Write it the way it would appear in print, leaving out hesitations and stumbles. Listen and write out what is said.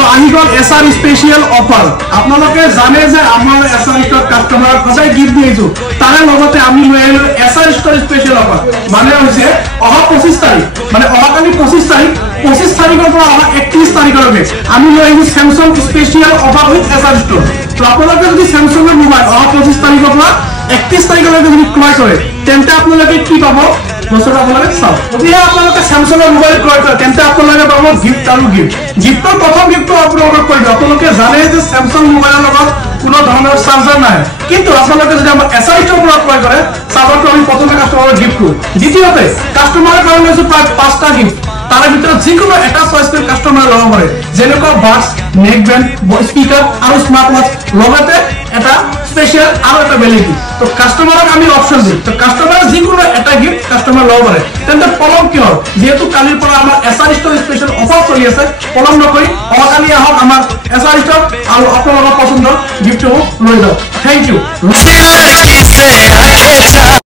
তো আহি গ'ল এছআৰ স্পেচিয়েল অফাৰ আপোনালোকে জানে যে আমাৰ এছআৰ ষ্ট'ৰ কাষ্টমাৰক সদায় গিফ্ট দিছো তাৰে লগতে আমি লৈ আহিলো এছআৰ ষ্ট'ৰ স্পেচিয়েল অফাৰ মানে হৈছে অহা 25 তাৰিখ মানে অহাকালি 25 তাৰিখৰ পৰা অহা 31 তাৰিখলৈকে আমি লৈ আহিছো Samsung special offer with SR store তো আপোনালোকে যদি স্যামসাংৰ মোবাইল অহা 25 তাৰিখৰ পৰা 31 তাৰিখলৈকে যদি ক্ৰয় কৰে তেন্তে আপোনালোকে কি পাব বস্তুটো আপোনালোকে চাওক যদি আপোনালোকে স্যামসাংৰ মোবাইল ক্ৰয় কৰে তেন্তে আপোনালোকে পাব গিফ্ট আৰু গিফ্টৰ প্ৰথম গিফ্টটো আপোনালোকক কৰিব আপোনালোকে জানে যে স্যামসাং মোবাইলৰ লগত কোনো ধৰণৰ চাৰ্জাৰ নাই কিন্তু আপোনালোকে যদি আমাৰ এছআৰ ষ্ট'ৰৰ পৰা ক্ৰয় কৰে চাৰ্জাৰটো আমি প্ৰথমে কাষ্টমাৰক গিফ্ট কৰোঁ দ্বিতীয়তে কাষ্টমাৰৰ কাৰণে লৈছো প্ৰায় 5টা গিফ্ট তাৰে ভিতৰত যিকোনো এটা চইচ কৰি কাষ্টমাৰে ল'ব পাৰে যেনেকুৱা বাছ নেক বেণ্ড স্পিকাৰ আৰু স্মাৰ্ট ৱাচ লগতে এটা স্পেচিয়েল আৰু এটা ভেলিডিটি তো কাষ্টমাৰক আমি অপচন দিম তো কাষ্টমাৰে যিকোনো এটা গিফ্ট কাষ্টমাৰ ল'ব পাৰে তেন্তে পলম কিয় যেহেতু কালিৰ পৰা আমাৰ এছআৰ ষ্ট'ৰ স্পেচিয়েল অফাৰ চলি আছে পলম নকৰি অহাকালি আহক আমাৰ এছআৰ ষ্ট'ৰ আৰু আপোনালোকৰ পছন্দৰ গিফ্টটো লৈ যাওক থেংক ইউ